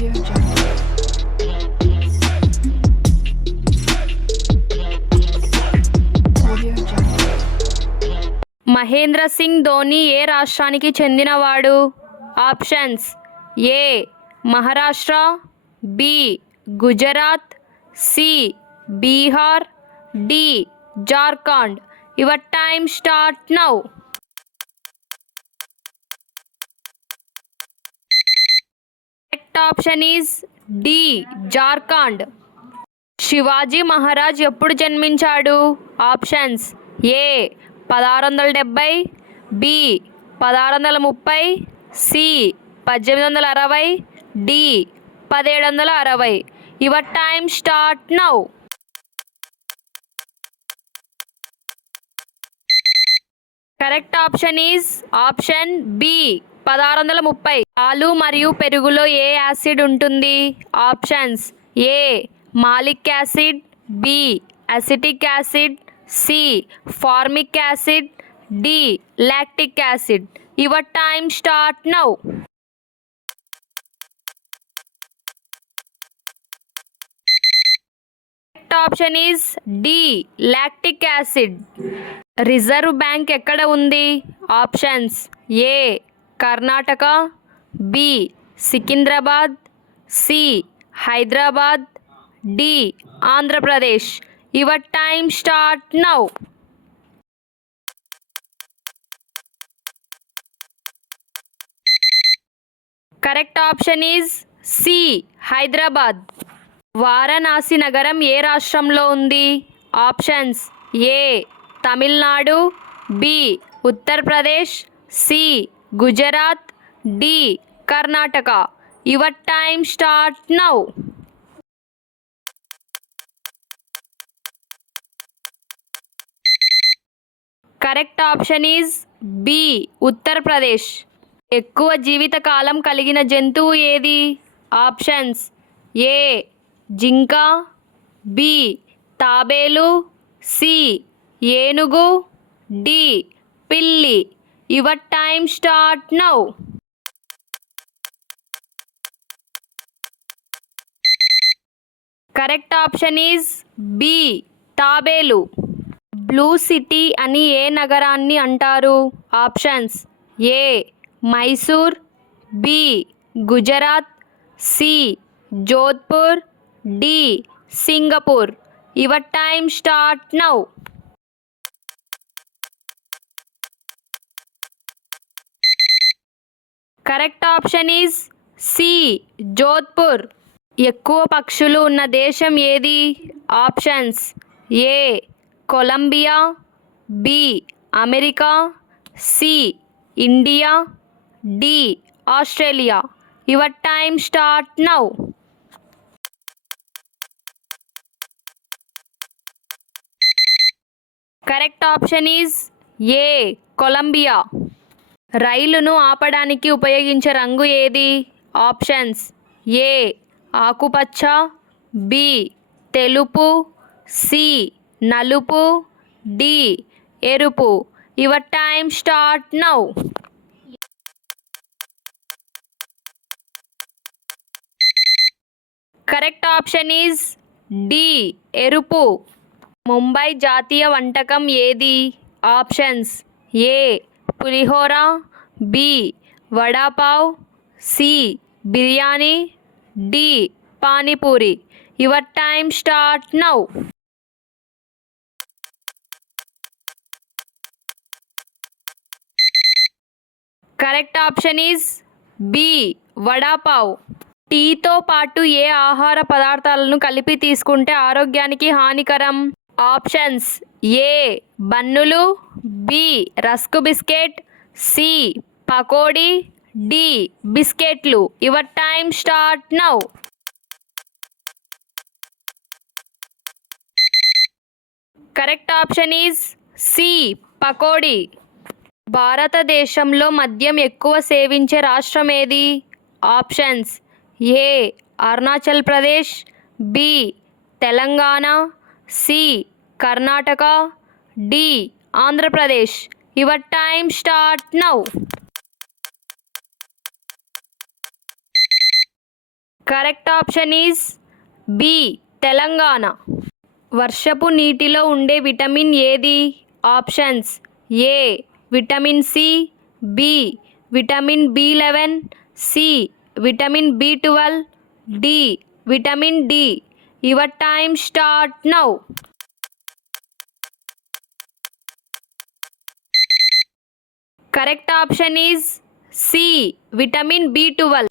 Audio Jungle. Audio Jungle. Mahindra సింగ్ ధోని ఏ రాష్ట్రానికి చెందినవాడు? Options: A Maharashtra, B Gujarat, C Bihar, D Jharkhand. Your time start now. Correct option is D Jharkhand. Shivaji Maharaj ఎప్పుడు జన్మించాడు? Options: A 1670, B 1630, C 1860, D 1760. Your time start now. Correct option is option B 1630. పాలు మరియు పెరుగులో ఏ acid ఉంటుంది? Options: A malic acid, B acetic acid, C formic acid, D lactic acid. Your time start now. Correct option is D lactic acid. Reserve bank ఎక్కడ ఉంది? ఆప్షన్స్: ఏ కర్ణాటక, బి సికింద్రాబాద్, సి హైదరాబాద్, డి Andhra Pradesh. Your time start now. Correct option is C Hyderabad. వారణాసి నగరం ఏ రాష్ట్రంలో ఉంది? ఆప్షన్స్: ఏ తమిళనాడు, బి ఉత్తరప్రదేశ్, సి గుజరాత్, డి Karnataka. Your time start now. Correct option is B Uttar Pradesh. ఎక్కువ జీవితకాలం కలిగిన జంతువు ఏది? ఆప్షన్స్: ఏ జింక, బి తాబేలు, సి ఏనుగు, డి పిల్లి. Your time start now. Correct option is B తాబేలు. బ్లూ సిటీ అని ఏ నగరాన్ని అంటారు? Options: A Mysore, B Gujarat, C Jodhpur, D Singapore. Your time start now. Correct option is C Jodhpur. ఎక్కువ పక్షులు ఉన్న దేశం ఏది? Options: A Colombia, B America, C India, D Australia. Your time start now. Correct option is A Colombia. రైలును ఆపడానికి ఉపయోగించే రంగు ఏది? ఆప్షన్స్: ఏ ఆకుపచ్చ, బి తెలుపు, సి నలుపు, డి ఎరుపు. Your time start now. Correct option is D ఎరుపు. ముంబై జాతీయ వంటకం ఏది? ఆప్షన్స్: ఏ పులిహోర, B vada pav, C biryani, D pani puri. Your time start now. Correct option is B vada pav. టీతో పాటు ఏ ఆహార పదార్థాలను కలిపి తీసుకుంటే ఆరోగ్యానికి హానికరం? ఆప్షన్స్: ఏ బన్నులు, B rusk biscuit, C pakodi, D బిస్కెట్లు. Your time start now. Correct option is C pakodi. భారతదేశంలో మద్యం ఎక్కువ సేవించే రాష్ట్రం ఏది? ఆప్షన్స్: ఏ అరుణాచల్ ప్రదేశ్, బి తెలంగాణ, సి కర్ణాటక, డి Andhra Pradesh. Your time start now. Correct option is B Telangana. వర్షపు నీటిలో ఉండే విటమిన్ ఏది? ఆప్షన్స్ ఏ విటమిన్ సి, బి విటమిన్ బి11, C vitamin B12, D vitamin D. Your time start now. Correct option is C vitamin B12.